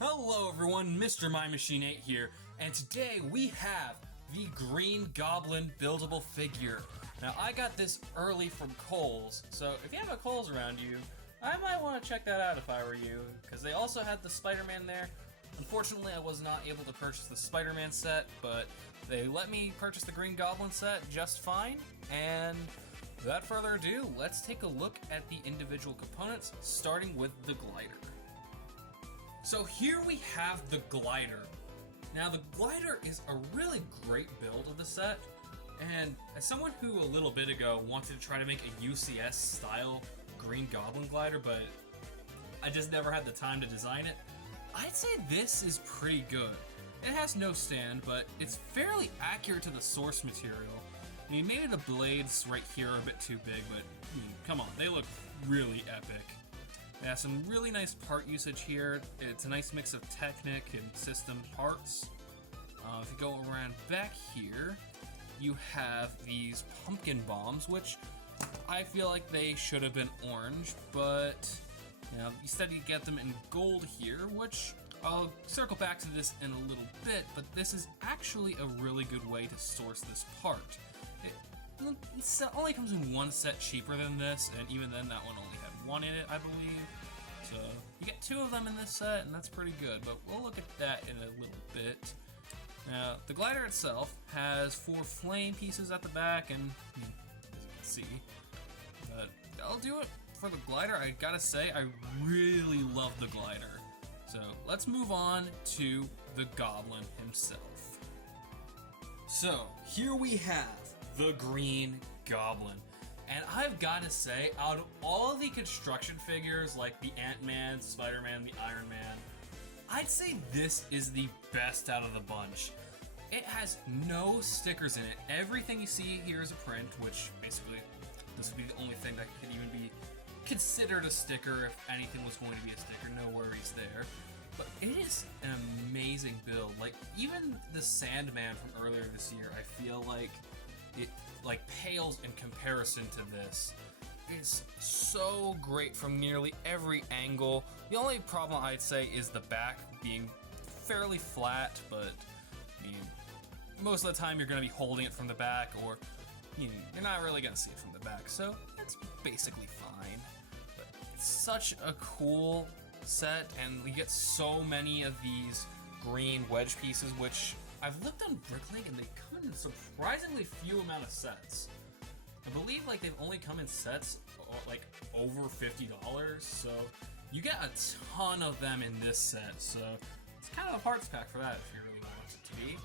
Hello everyone, Mr. My Machine 8 here, and today we have the Green Goblin buildable figure. Now I got this early from Kohl's, so if you have a Kohl's around you, I might want to check that out if I were you, because they also had the Spider-Man there. Unfortunately, I was not able to purchase the Spider-Man set, but they let me purchase the Green Goblin set just fine, and without further ado, let's take a look at the individual components, starting with the glider. So here we have the glider. Now the glider is a really great build of the set, and as someone who a little bit ago wanted to try to make a UCS style Green Goblin glider, but I just never had the time to design it, I'd say this is pretty good. It has no stand, but it's fairly accurate to the source material. I mean, maybe the blades right here are a bit too big, but come on, they look really epic. It has some really nice part usage here. It's a nice mix of Technic and system parts. If you go around back here, you have these pumpkin bombs, which I feel like they should have been orange, but instead you get them in gold here, which I'll circle back to this in a little bit, but this is actually a really good way to source this part. It only comes in one set cheaper than this, and even then that one only had one in it, I believe. So you get two of them in this set, and that's pretty good, but we'll look at that in a little bit. Now, the glider itself has 4 flame pieces at the back, and as you can see, but that'll do it for the glider. I gotta say, I really love the glider. So let's move on to the Goblin himself. So here we have the Green Goblin. And I've got to say, out of all of the construction figures, like the Ant-Man, Spider-Man, the Iron Man, I'd say this is the best out of the bunch. It has no stickers in it. Everything you see here is a print, which basically, this would be the only thing that could even be considered a sticker if anything was going to be a sticker. No worries there. But it is an amazing build. Like, even the Sandman from earlier this year, I feel like it pales in comparison to this. It's so great from nearly every angle. The only problem I'd say is the back being fairly flat, but I mean, most of the time you're going to be holding it from the back, or you're not really going to see it from the back, so it's basically fine. But it's such a cool set, and we get so many of these green wedge pieces, which I've looked on Bricklink and they come in a surprisingly few amount of sets. I believe they've only come in sets over $50, so you get a ton of them in this set, so it's kind of a parts pack for that if you really want it to be.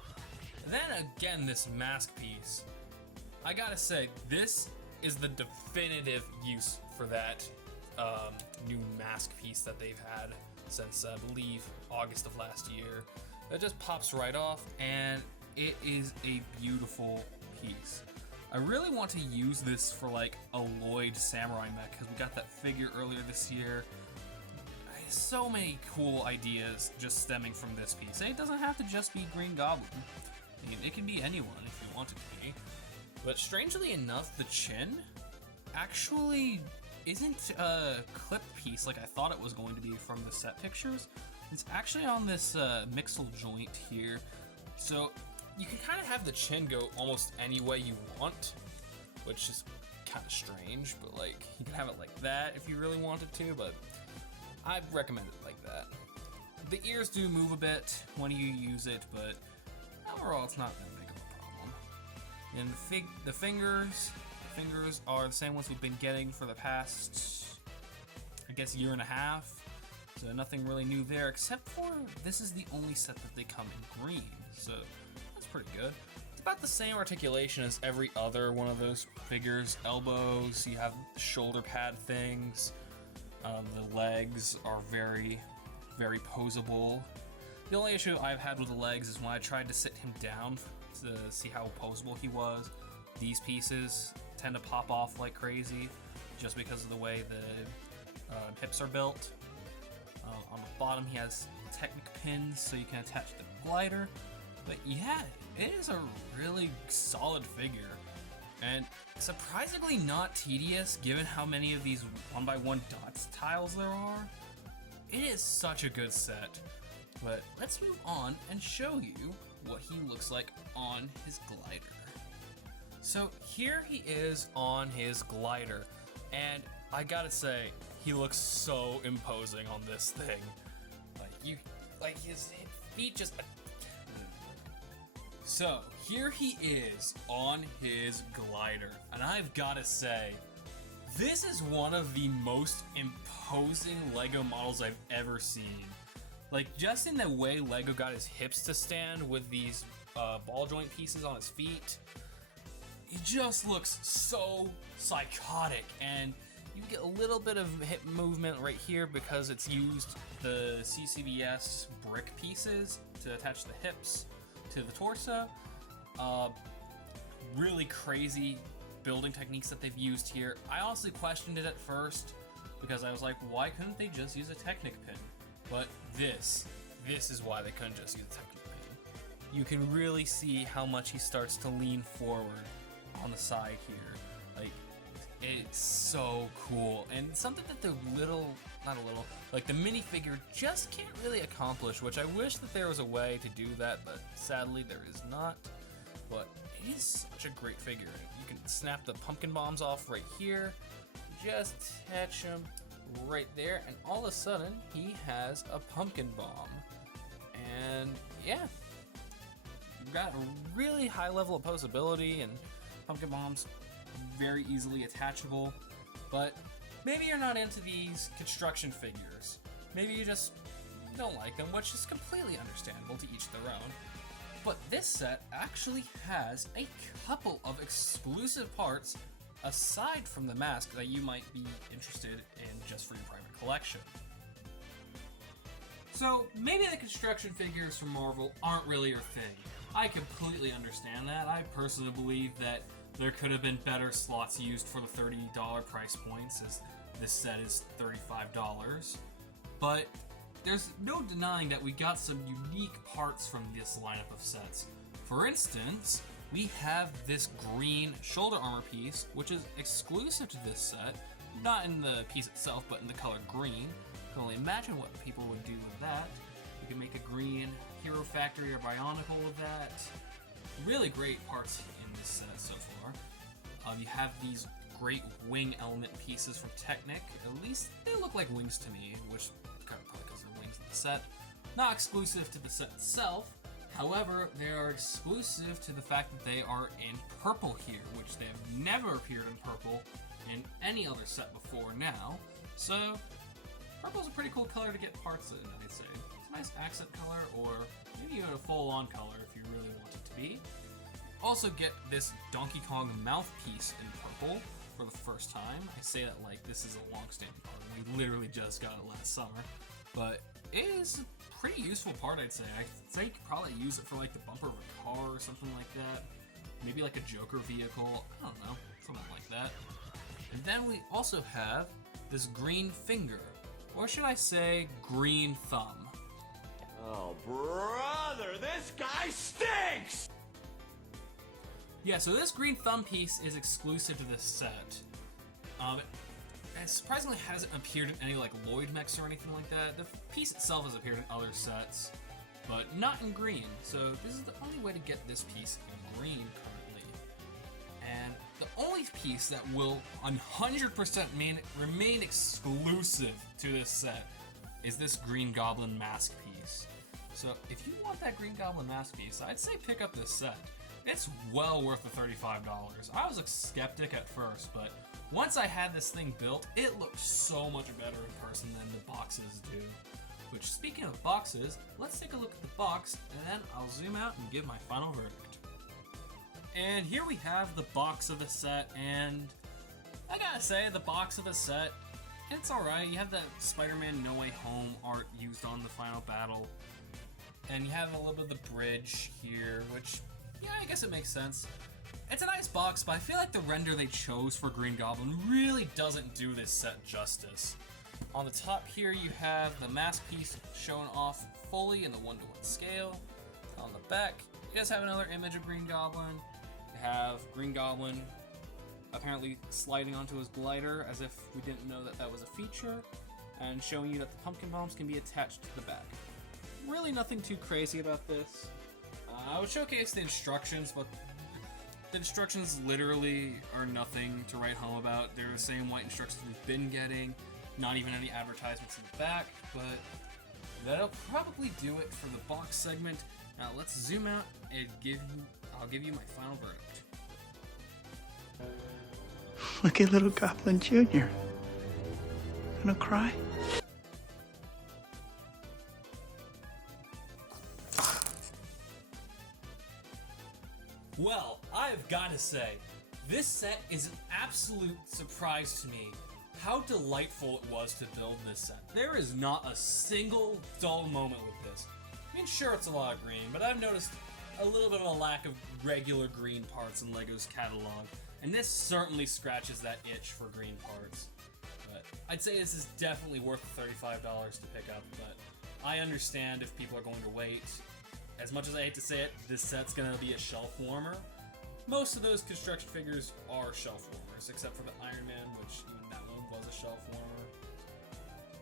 And then again, this mask piece. I gotta say, this is the definitive use for that new mask piece that they've had since, I believe, August of last year. That just pops right off, and it is a beautiful piece. I really want to use this for a Lloyd Samurai mech, because we got that figure earlier this year. So many cool ideas just stemming from this piece. And it doesn't have to just be Green Goblin. I mean, it can be anyone if you want it to be. But strangely enough, the chin actually isn't a clip piece like I thought it was going to be from the set pictures. It's actually on this mixel joint here. So you can kind of have the chin go almost any way you want, which is kind of strange, but you can have it like that if you really wanted to, but I recommend it like that. The ears do move a bit when you use it, but overall it's not that big of a problem. And the fingers are the same ones we've been getting for the past, I guess, year and a half. So nothing really new there, except for this is the only set that they come in green, so that's pretty good. It's about the same articulation as every other one of those figures. Elbows, you have the shoulder pad things. The legs are very, very posable. The only issue I've had with the legs is when I tried to sit him down to see how posable he was. These pieces tend to pop off like crazy just because of the way the hips are built. On the bottom he has Technic pins so you can attach the glider. But yeah, it is a really solid figure. And surprisingly not tedious given how many of these 1x1 dots tiles there are. It is such a good set. But let's move on and show you what he looks like on his glider. So here he is on his glider, and I gotta say, he looks so imposing on this thing. Like his feet just. So here he is on his glider, and I've gotta say, this is one of the most imposing Lego models I've ever seen. Like, just in the way Lego got his hips to stand with these ball joint pieces on his feet, he just looks so psychotic, and you get a little bit of hip movement right here because it's used the CCBS brick pieces to attach the hips to the torso. Really crazy building techniques that they've used here. I honestly questioned it at first because I was like, why couldn't they just use a Technic pin? But this is why they couldn't just use a Technic pin. You can really see how much he starts to lean forward on the side here. Like, it's so cool, and something that the the minifigure just can't really accomplish, which I wish that there was a way to do that, but sadly there is not. But it is such a great figure. You can snap the pumpkin bombs off right here, just attach them right there, and all of a sudden he has a pumpkin bomb. And yeah, you've got a really high level of posability, and pumpkin bombs very easily attachable. But maybe you're not into these construction figures. Maybe you just don't like them, which is completely understandable, to each their own. But this set actually has a couple of exclusive parts aside from the mask that you might be interested in just for your private collection. So maybe the construction figures from Marvel aren't really your thing. I completely understand that. I personally believe that there could have been better slots used for the $30 price points, as this set is $35. But there's no denying that we got some unique parts from this lineup of sets. For instance, we have this green shoulder armor piece, which is exclusive to this set, not in the piece itself, but in the color green. You can only imagine what people would do with that. You can make a green Hero Factory or Bionicle with that. Really great parts in this set so far. You have these great wing element pieces from Technic. At least they look like wings to me, which kind of probably because they're wings in the set. Not exclusive to the set itself. However, they are exclusive to the fact that they are in purple here, which they have never appeared in purple in any other set before now. So, purple's a pretty cool color to get parts in, I'd say. It's a nice accent color, or maybe even a full-on color if you really want it to be. Also get this Donkey Kong mouthpiece in purple for the first time. I say that like this is a long-standing part. We literally just got it last summer. But it is a pretty useful part, I'd say. I think you could probably use it for like the bumper of a car or something like that. Maybe like a Joker vehicle. I don't know. Something like that. And then we also have this green finger. Or should I say green thumb. Oh, brother, this guy stinks! Yeah, so this green thumb piece is exclusive to this set. It surprisingly hasn't appeared in any like Lloyd mechs or anything like that. The piece itself has appeared in other sets, but not in green. So this is the only way to get this piece in green currently. And the only piece that will 100% remain exclusive to this set is this Green Goblin mask piece. So if you want that Green Goblin mask piece, I'd say pick up this set. It's well worth the $35. I was a skeptic at first, but once I had this thing built, it looked so much better in person than the boxes do. Which, speaking of boxes, let's take a look at the box, and then I'll zoom out and give my final verdict. And here we have the box of the set, and I gotta say, the box of the set, it's alright. You have that Spider-Man No Way Home art used on the final battle, and you have a little bit of the bridge here, which, yeah, I guess it makes sense. It's a nice box, but I feel like the render they chose for Green Goblin really doesn't do this set justice. On the top here, you have the mask piece shown off fully in the 1:1 scale. On the back, you guys have another image of Green Goblin. You have Green Goblin apparently sliding onto his glider as if we didn't know that that was a feature, and showing you that the pumpkin bombs can be attached to the back. really nothing too crazy about this. I would showcase the instructions, but the instructions literally are nothing to write home about. They're the same white instructions we've been getting, not even any advertisements in the back, but that'll probably do it for the box segment. Now let's zoom out and I'll give you my final verdict. Look at little Goblin Jr. Gonna cry? Well, I've got to say, this set is an absolute surprise to me how delightful it was to build this set. There is not a single dull moment with this. I mean, sure, it's a lot of green, but I've noticed a little bit of a lack of regular green parts in LEGO's catalog, and this certainly scratches that itch for green parts. But I'd say this is definitely worth the $35 to pick up, but I understand if people are going to wait. As much as I hate to say it, this set's gonna be a shelf warmer. Most of those construction figures are shelf warmers, except for the Iron Man, which even that one was a shelf warmer.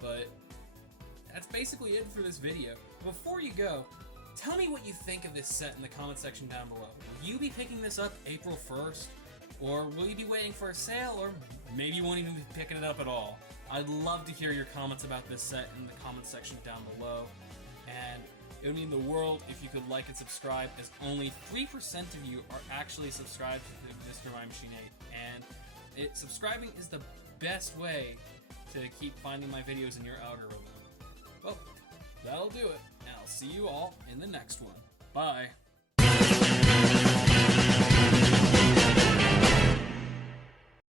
But that's basically it for this video. Before you go, tell me what you think of this set in the comment section down below. Will you be picking this up April 1st? Or will you be waiting for a sale? Or maybe you won't even be picking it up at all. I'd love to hear your comments about this set in the comment section down below. And it would mean the world if you could like and subscribe, as only 3% of you are actually subscribed to Mr. My Machine 8. And subscribing is the best way to keep finding my videos in your algorithm. Well, that'll do it, and I'll see you all in the next one. Bye!